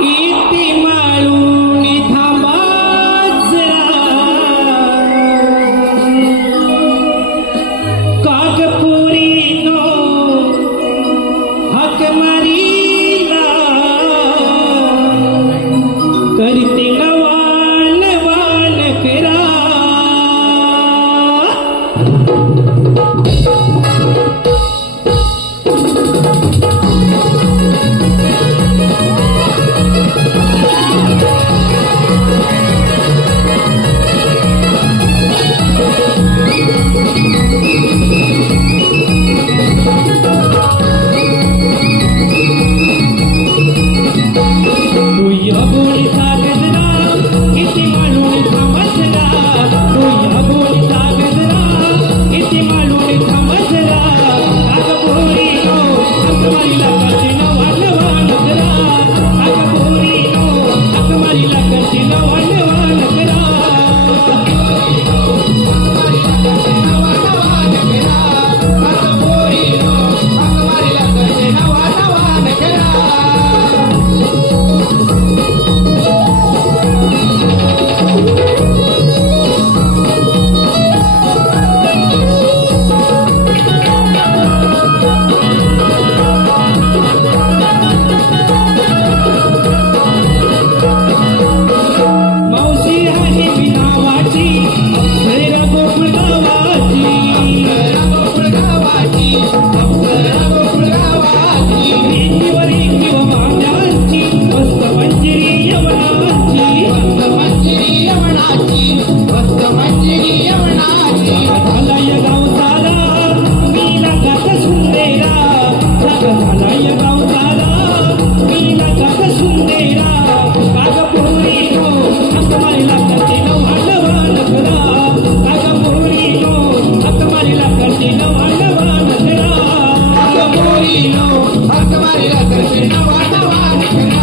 y ti malo. गाव दादा मी ना कस सुंदेरा गाव दादा मी ना कथ सुंदेरा काही नो अकमारीला करते नवरा काही नो अकमारीला करते नाव अलवा लगडा नो